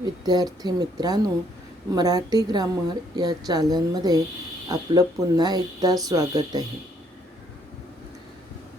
विद्यार्थी मित्रांनो मराठी ग्रामर या चॅनलमध्ये आपलं पुन्हा एकदा स्वागत आहे.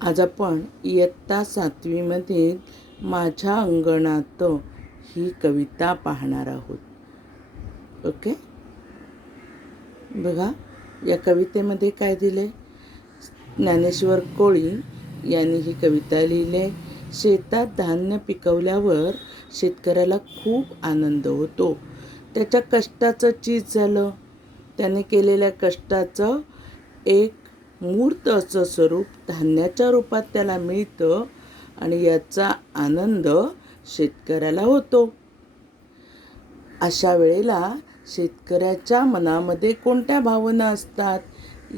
आज आपण इयत्ता सातवीमध्ये माझ्या अंगणात ही कविता पाहणार आहोत. ओके? बघा या कवितेमध्ये काय दिले ज्ञानेश्वर कोळी यांनी ही कविता लिहिली. शेतात धान्य पिकवल्यावर शेतकऱ्याला खूप आनंद होतो. त्याच्या कष्टाचं चीज झालं. त्याने केलेल्या कष्टाचं एक मूर्त असं स्वरूप धान्याच्या रूपात त्याला मिळतं आणि याचा आनंद शेतकऱ्याला होतो. अशा वेळेला शेतकऱ्याच्या मनामध्ये कोणत्या भावना असतात?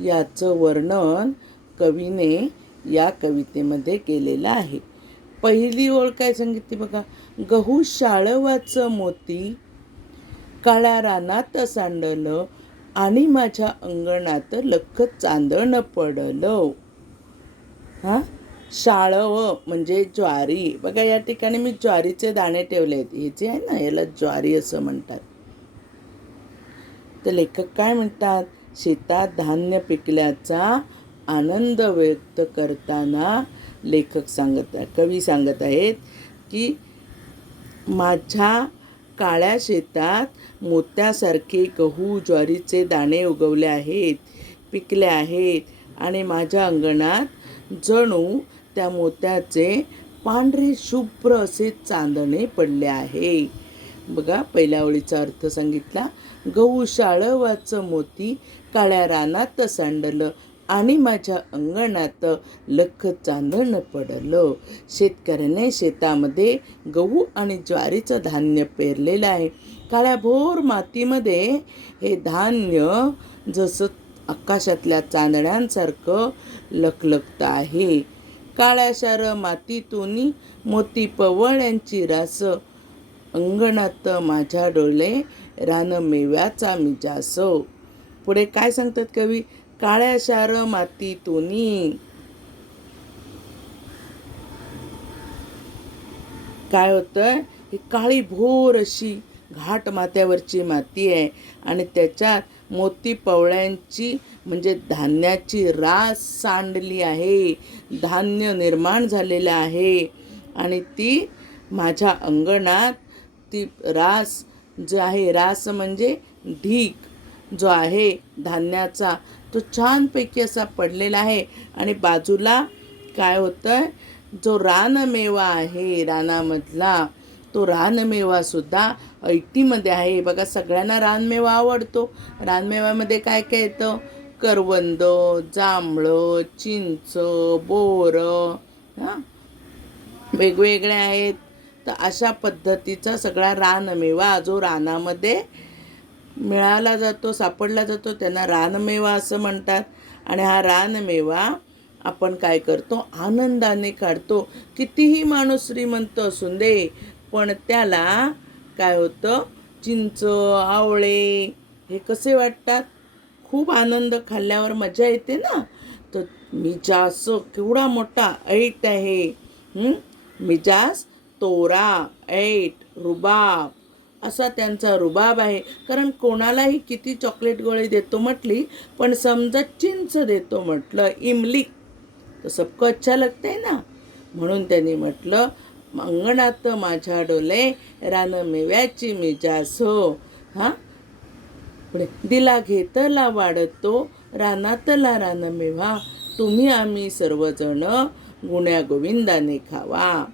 याचं वर्णन कवीने या कवितेमध्ये केलेलं आहे. पहिली ओळ काय सांगितली बघा? गहू शाळवाचं मोती काळ्या रानात सांडलं आणि माझ्या अंगणात लख चांदण पडलं. हां? शाळव म्हणजे ज्वारी. बघा या ठिकाणी मी ज्वारीचे दाणे ठेवले आहेत. हे जे आहे ना याला ज्वारी असं म्हणतात. तर लेखक काय म्हणतात? शेतात धान्य पिकल्याचा आनंद व्यक्त करताना लेखक सांगत आहे कवी सांगत आहेत की माझ्या काळ्या शेतात मोत्यासारखे गहू ज्वारीचे दाणे उगवले आहेत पिकले आहेत आणि माझ्या अंगणात जणू त्या मोत्याचे पांढरे शुभ्र असे चांदणे पडले आहे. बघा पहिल्या ओळीचा अर्थ सांगितला. गहू शाळवाचं मोती काळ्या रानात सांडलं. आणि माझ्या अंगणात लख चांदण पडलं. शेतकऱ्याने शेतामध्ये गहू आणि ज्वारीचं धान्य पेरलेलं आहे. काळ्याभोर मातीमध्ये हे धान्य जसं आकाशातल्या चांदण्यांसारखं लखलखतं आहे. काळ्याशार मातीतून मोती पवळ्यांची रास अंगणात माझ्या डोळे रानमेव्याचा मी मिजास. पुढे काय सांगतात कवी? काळ्या शार मातीतून काय होतं ही काळी भोर अशी घाट माथ्यावरची माती आहे आणि त्याच्यात मोती पवळ्यांची म्हणजे धान्याची रास सांडली आहे. धान्य निर्माण झालेलं आहे आणि ती माझ्या अंगणात ती रास जे आहे रास म्हणजे ढीक जो आहे धान्याचा तो छानपैकी असा पडलेला आहे. आणि बाजूला काय होतं आहे जो रानमेवा आहे रानामधला तो रानमेवासुद्धा ऐटीमध्ये आहे. बघा सगळ्यांना रानमेवा आवडतो. रानमेव्यामध्ये काय काय येतं? करवंद जांभळं चिंच बोरं हां? वेगवेगळे आहेत. तर अशा पद्धतीचा सगळा रानमेवा जो रानामध्ये मिळाला जातो सापडला जातो त्यांना रानमेवा असं म्हणतात. आणि हा रानमेवा आपण काय करतो? आनंदाने काढतो. कितीही माणूस श्रीमंत असून दे पण त्याला काय होतं? चिंच आवळे हे कसे वाटतात? खूप आनंद खाल्ल्यावर मजा येते ना? तर मिजास केवढा मोठा ऐट आहे. मिजास तोरा ऐट रुबाब असा त्यांचा रुबाब आहे. कारण कोणालाही किती चॉकलेट गोळी देतो म्हटली पण समजा चिंच देतो म्हटलं इमली. तर सबको अच्छा लगते ना? म्हणून त्यांनी म्हटलं अंगणात माझ्या डोले रान मेव्याची मिजास हो हां? पुढे दिला घेतला वाढतो रानातला रानमेवा तुम्ही आम्ही सर्वजण गुण्या गोविंदाने खावा.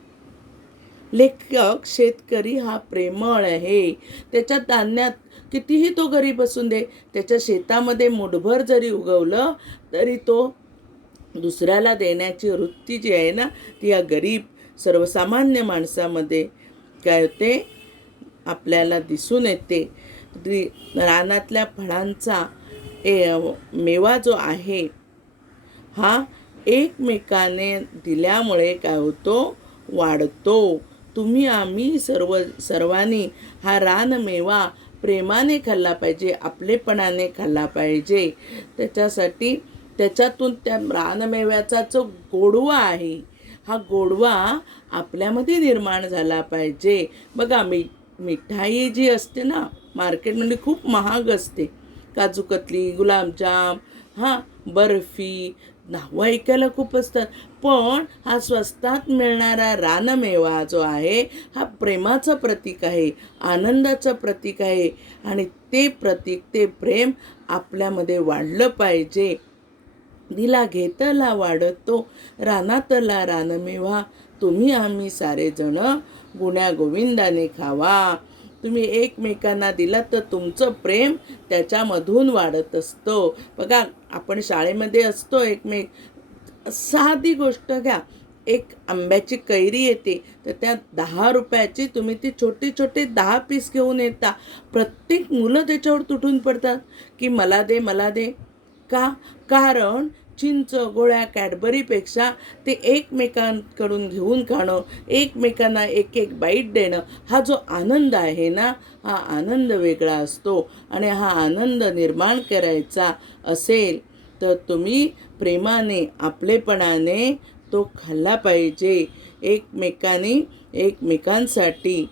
लेखक शेतकरी हा प्रेमळ आहे. त्याच्या धान्यात कितीही तो गरीब असून दे त्याच्या शेतामध्ये मुठभर जरी उगवलं तरी तो दुसऱ्याला देण्याची वृत्ती जी आहे ना ती या गरीब सर्वसामान्य माणसामध्ये काय होते? आपल्याला दिसून येते. रानातल्या फळांचा ए मेवा जो आहे हा एकमेकाने दिल्यामुळे काय होतो? वाढतो. तुम्ही आम्ही सर्व सर्वांनी हा रानमेवा प्रेमाने खाल्ला पाहिजे आपलेपणाने खाल्ला पाहिजे. त्याच्यासाठी त्याच्यातून त्या रानमेव्याचा जो गोडवा आहे हा गोडवा आपल्यामध्ये निर्माण झाला पाहिजे. बघा मी मिठाई जी असते ना मार्केटमध्ये खूप महाग असते. काजू कतली गुलाबजाम हां बर्फी नावं ऐकायला खूप असतात. पण हा स्वस्तात मिळणारा रानमेवा जो आहे हा प्रेमाचं प्रतीक आहे आनंदाचं प्रतीक आहे. आणि ते प्रतीक ते प्रेम आपल्यामध्ये वाढलं पाहिजे. दिला घेतला वाढतो रानातला रानमेवा. तुम्ही आम्ही सारेजण गुण्या गोविंदाने खावा. तुम्ही एकमेकांना दिलात तर तुमचं प्रेम त्याच्यामधून वाढत असतं. बघा आपण शाळेमध्ये असतो एकमेक साधी गोष्ट घ्या. एक आंब्याची कैरी येते तर त्या दहा रुपयाची तुम्ही ती छोटे छोटे दहा पीस घेऊन येता. प्रत्येक मुलं त्याच्यावर तुटून पडतात की मला दे मला दे. का? कारण चिंच गोळ्या कॅडबरीपेक्षा ते एकमेकांकडून घेऊन खाणं एकमेकांना एक एक बाईट देणं हा जो आनंद आहे ना हा आनंद वेगळा असतो आणि हा आनंद निर्माण करायचा असेल तर तुम्ही प्रेमाने आपलेपणाने तो खाल्ला पाहिजे. एकमेकांनी एकमेकांसाठी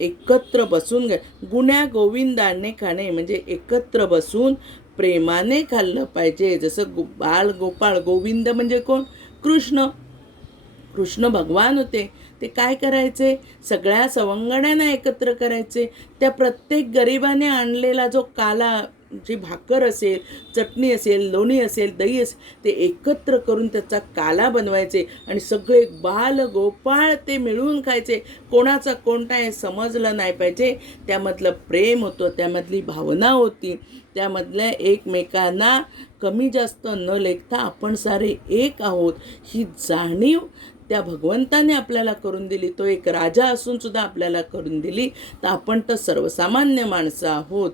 एकत्र बसून घ्या. गुण्या गोविंदाने खाणे म्हणजे एकत्र बसून प्रेमाने खाल्लं पाहिजे. जसं गो बाळ गोपाळ गोविंद म्हणजे कोण? कृष्ण. कृष्ण भगवान होते. ते काय करायचे? सगळ्या सवंगड्यांना एकत्र करायचे. त्या प्रत्येक गरिबाने आणलेला जो काला जी भाकर असेल चटणी असेल लोणी असेल दही असेल ते एकत्र करून त्याचा काला बनवायचे आणि सगळे बाल गोपाळ ते मिळवून खायचे. कोणाचा कोणता हे समजलं नाही पाहिजे. त्यामधलं प्रेम होतं त्यामधली भावना होती. त्यामधल्या एकमेकांना कमी जास्त न लेखता आपण सारे एक आहोत. ही जाणीव त्या भगवंताने आपल्याला करून दिली तो एक राजा असून सुद्धा आपल्याला करून दिली तर आपण तर सर्वसामान्य माणसं आहोत.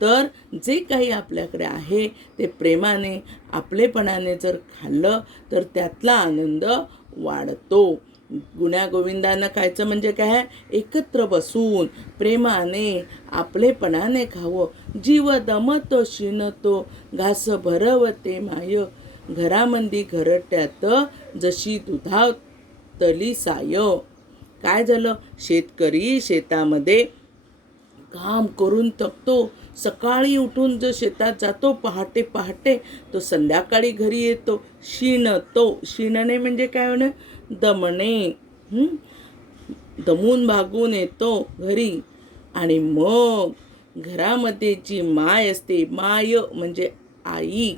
तर जे काही आपल्याकडे आहे ते प्रेमाने आपलेपणाने जर खाल्लं तर त्यातला आनंद वाढतो. गुण्यागोविंदानं खायचं म्हणजे काय? एकत्र बसून प्रेमाने आपलेपणाने खावं. जीव दमतो शिनतो घास भरवते माय. घरामंदी घरट्यात जशी दुधावत तली साय. काय झालं? शेतकरी शेतामध्ये काम करून थकतो. सकाळी उठून जो शेतात जातो पहाटे पहाटे तो संध्याकाळी घरी येतो. शिणतो शिणणे म्हणजे काय होणं दमणे. दमून भागून येतो घरी. आणि मग घरामध्ये जी माय असते माय म्हणजे आई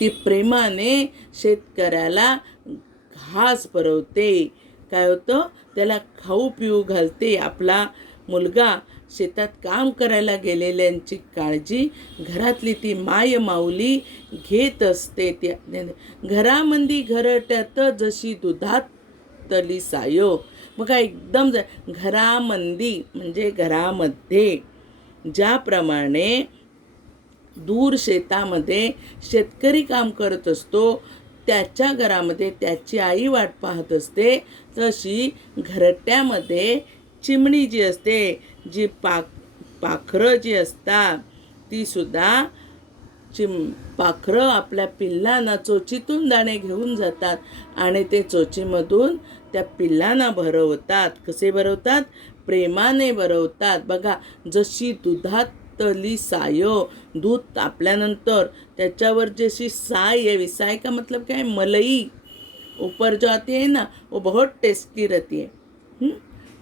ती प्रेमाने शेतकऱ्याला घास परवते. काय होतं? त्याला खाऊ पिऊ घालते आपला मुलगा. शेतात काम करायला गेलेल्यांची काळजी. घरातली ती माय माऊली घेत असते. त्या घरामंदी घरट्यात जशी दुधात तली सायो. काय एकदम ज- घरामंदी म्हणजे घरामध्ये ज्याप्रमाणे दूर शेतामध्ये शेतकरी काम करत असतो त्याच्या घरामध्ये त्याची आई वाट पाहत असते. तशी घरट्यामध्ये चिमणी जी असते जी पाक पाखरं जी असतात तीसुद्धा चिम पाखरं आपल्या पिल्लांना चोचीतून दाणे घेऊन जातात आणि ते चोचीमधून त्या पिल्लांना भरवतात. कसे भरवतात? प्रेमाने भरवतात. बघा जशी दुधात तली साय दूध तापल्यानंतर त्याच्यावर जशी साय यावी साय का मतलब क्या? है मलई. ऊपर जो आती है ना वो बहुत टेस्टी रहती है? हम्म?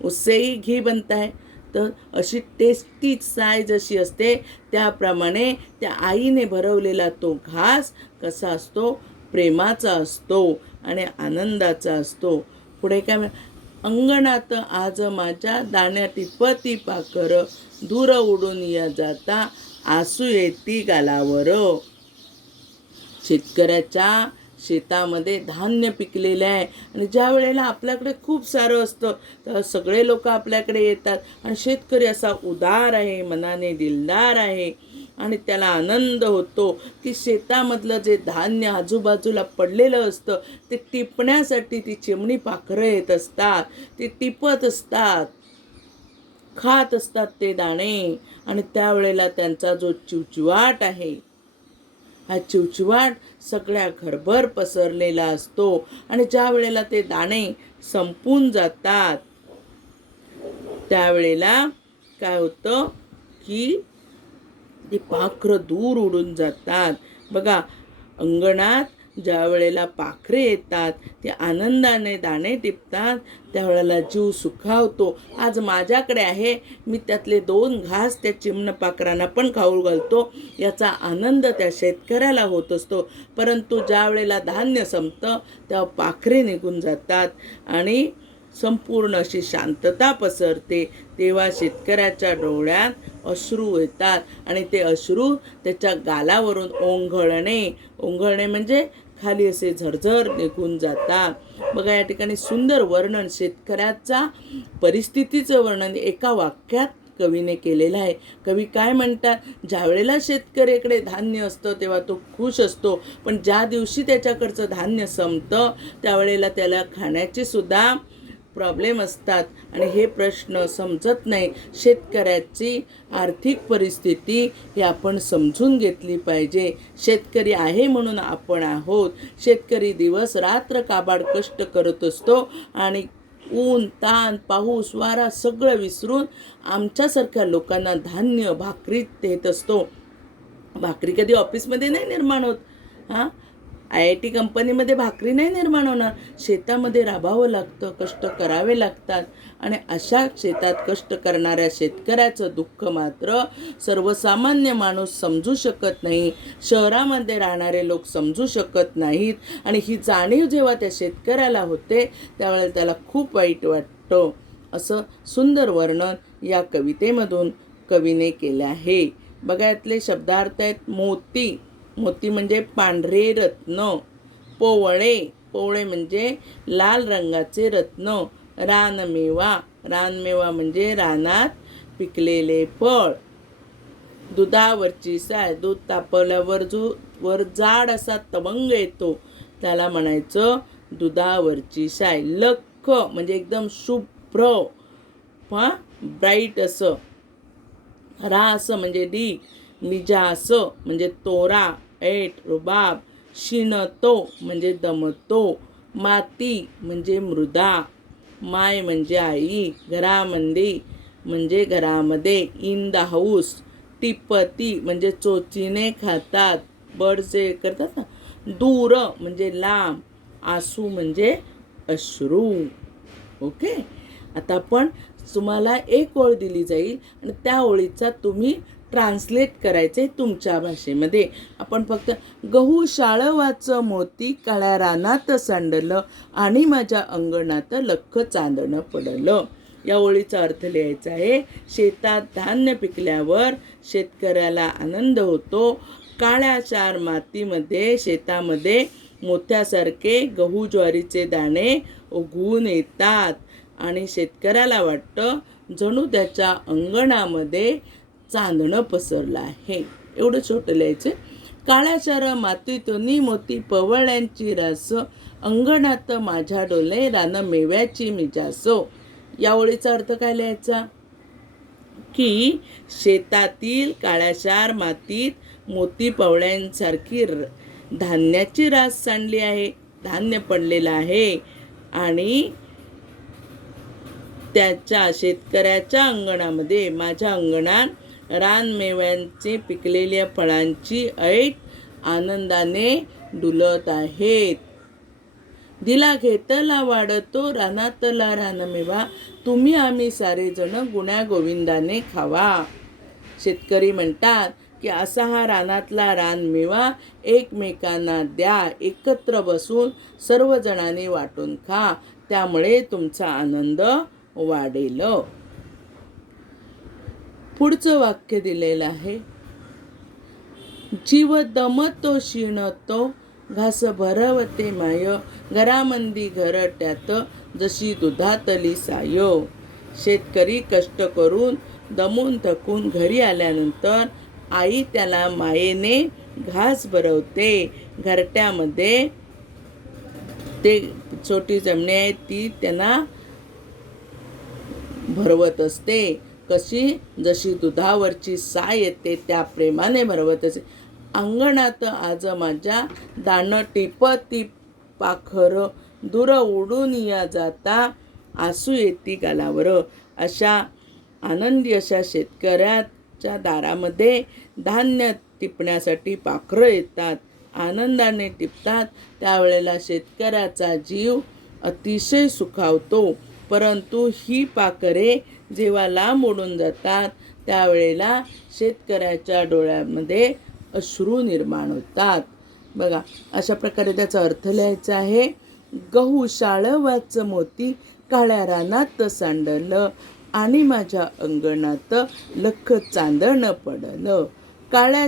उससे ही घी बनता है तर अशी टेस्टी साय जशी असते त्याप्रमाणे त्या आईने भरवलेला तो घास कसा असतो? प्रेमाचा असतो आणि आनंदाचा असतो. पुढे काय अंगणात आज माझ्या दाण्या टिपती पाकर दूर उडून या जाता आसू येती गालावर. शेतकऱ्याच्या शेतामध्ये धान्य पिकलेलं आहे आणि ज्या वेळेला आपल्याकडे खूप सारं असतं तर सगळे लोक आपल्याकडे येतात. आणि शेतकरी असा उदार आहे मनाने दिलदार आहे. आणि त्याला आनंद होतो की शेतामधलं जे धान्य आजूबाजूला पडलेलं असतं ते टिपण्यासाठी ती चिमणी पाखरं येत असतात ते टिपत असतात खात असतात ते दाणे. आणि त्यावेळेला त्यांचा जो चिवचिवाट आहे हा चिवचिवाट सगळ्या घरभर पसरलेला असतो. आणि ज्या वेळेला ते दाणे संपून जातात त्यावेळेला काय होतं की ती पाखरं दूर उडून जातात. बघा अंगणात ज्या वेळेला पाखरे येतात ते आनंदाने दाणे टिपतात त्यावेळेला जीव सुखावतो. आज माझ्याकडे आहे मी त्यातले दोन घास त्या चिमण पाखरांना पण खाऊ घालतो. याचा आनंद त्या शेतकऱ्याला होत असतो. परंतु ज्या वेळेला धान्य संपतं तेव्हा पाखरे निघून जातात आणि संपूर्ण अशी शांतता पसरते. तेव्हा शेतकऱ्याच्या डोळ्यात अश्रू येतात. आणि ते अश्रू त्याच्या गालावरून ओंघळणे. ओंघळणे म्हणजे खाली असे झरझर निघून जातात. बघा या ठिकाणी सुंदर वर्णन शेतकऱ्याचा परिस्थितीचं वर्णन एका वाक्यात कवीने केलेलं आहे. कवी काय म्हणतात? ज्या वेळेला शेतकऱ्याकडे धान्य असतं तेव्हा तो खुश असतो. पण ज्या दिवशी त्याच्याकडचं धान्य संपतं त्यावेळेला त्याला खाण्याची सुद्धा प्रॉब्लेम असतात. आणि हे प्रश्न समजत नाही. शेतकऱ्याची आर्थिक परिस्थिती ही आपण समजून घेतली पाहिजे. शेतकरी आहे म्हणून आपण आहोत. शेतकरी दिवस रात्र काबाड कष्ट करत असतो आणि ऊन ताण पाऊस वारा सगळं विसरून आमच्यासारख्या लोकांना धान्य भाकरी देत असतो. भाकरी कधी ऑफिसमध्ये नाही निर्माण होत. हां? आय आय टी कंपनीमध्ये भाकरी नाही निर्माण होणार. शेतामध्ये राबावं लागतं कष्ट करावे लागतात. आणि अशा शेतात कष्ट करणाऱ्या शेतकऱ्याचं दुःख मात्र सर्वसामान्य माणूस समजू शकत नाही. शहरामध्ये राहणारे लोक समजू शकत नाहीत. आणि ही जाणीव जेव्हा त्या शेतकऱ्याला होते त्यावेळेला त्याला खूप वाईट वाटतं. असं सुंदर वर्णन या कवितेमधून कवीने केलं आहे. बघा यातले शब्दार्थ आहेत मोती. मोती म्हणजे पांढरे रत्न. पोवळे पोवळे म्हणजे लाल रंगाचे रत्न. रानमेवा रानमेवा म्हणजे रानात पिकलेले फळ. दुधावरची साय दूध तापवल्यावर जो वर जाड असा तवंग येतो. त्याला म्हणायचं दुधावरची साय. लख म्हणजे एकदम शुभ्र हां ब्राईट असं. रा असं म्हणजे डी निजा असं म्हणजे तोरा. ऐट रुबाब शिणतो म्हणजे दमतो माती म्हणजे मृदा माय म्हणजे आई घरामध्ये म्हणजे घरामध्ये इन द हाऊस टिपती म्हणजे चोचीने खातात बर्ड जे करतात ना दूर म्हणजे लांब आसू म्हणजे अश्रू. ओके? आता आपण तुम्हाला एक ओळ दिली जाईल आणि त्या ओळीचा तुम्ही ट्रान्सलेट करायचे तुमच्या भाषेमध्ये. आपण फक्त गहू शाळवाचं मोती काळ्या रानात सांडलं आणि माझ्या अंगणात लख चांदणं पडलं. या ओळीचा अर्थ लिहायचा आहे शेतात धान्य पिकल्यावर शेतकऱ्याला आनंद होतो. काळ्या चार मातीमध्ये शेतामध्ये मोत्यासारखे गहू ज्वारीचे दाणे उगवून येतात आणि शेतकऱ्याला वाटतं जणू त्याच्या अंगणामध्ये चांदणं पसरलं आहे. एवढं छोटं लिहायचं काळ्या चार मातीतून मोती पवळ्यांची रास अंगणात माझ्या डोले रान मेव्याची मिजासो या ओळीचा अर्थ काय लिहायचा? की शेतातील काळ्याशार मातीत मोती पवळ्यांसारखी र धान्याची रास सांडली आहे. धान्य पडलेलं आहे आणि त्याच्या शेतकऱ्याच्या अंगणामध्ये माझ्या अंगणात रानमेव्यांचे पिकलेल्या फळांची ऐट आनंदाने डुलत आहेत. दिला घेतला वाढतो रानातला रानमेवा तुम्ही आम्ही सारेजण गुण्या गोविंदाने खावा. शेतकरी म्हणतात की असा हा रानातला रानमेवा एकमेकांना द्या एकत्र बसून सर्वजणांनी वाटून खा. त्यामुळे तुमचा आनंद वाढेल. पुढचं वाक्य दिलेलं आहे. जीव दमतो शिणतो घास भरवते माय घरामंदी घरट्यात जशी दुधातली साय. शेतकरी कष्ट करून दमून थकून घरी आल्यानंतर आई त्याला मायेने घास भरवते. घरट्यामध्ये ते छोटी जमणी आहे ती त्यांना भरवत असते. कशी जशी दुधावरची साय येते त्या प्रेमाने भरवत असे. अंगणात आज माझ्या दाणं टिपती पाखर दूर उडून या जाता आसू येती गालावर. अशा आनंदी अशा शेतकऱ्याच्या दारामध्ये धान्य टिपण्यासाठी पाखरं येतात. आनंदाने टिपतात. त्यावेळेला शेतकऱ्याचा जीव अतिशय सुखावतो. परंतु ही पाखरे जेव्हा लांब उडून जातात. त्यावेळेला शेतकऱ्याच्या डोळ्यामध्ये अश्रू निर्माण होतात. बघा अशा प्रकारे त्याचा अर्थ लिहायचा आहे. गहू शाळवाचं मोती काळ्या रानात सांडलं आणि माझ्या अंगणात लख चांदणं पडलं. काळ्या